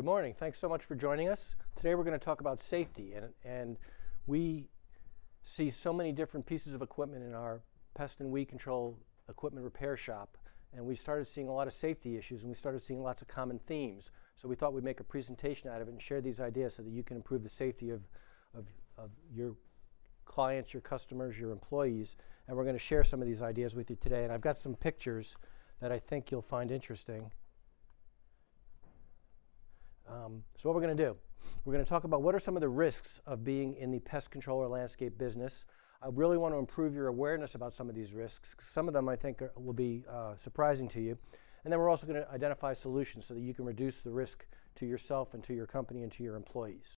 Good morning. Thanks so much for joining us. Today we're going to talk about safety, and we see so many different pieces of equipment in our pest and weed control equipment repair shop, and we started seeing a lot of safety issues, and we started seeing lots of common themes. So we thought we'd make a presentation out of it and share these ideas so that you can improve the safety of your clients, your customers, your employees. And we're going to share some of these ideas with you today. And I've got some pictures that I think you'll find interesting. So what we're going to do, we're going to talk about what are some of the risks of being in the pest control or landscape business. I really want to improve your awareness about some of these risks. Some of them I think will be surprising to you. And then we're also going to identify solutions so that you can reduce the risk to yourself and to your company and to your employees.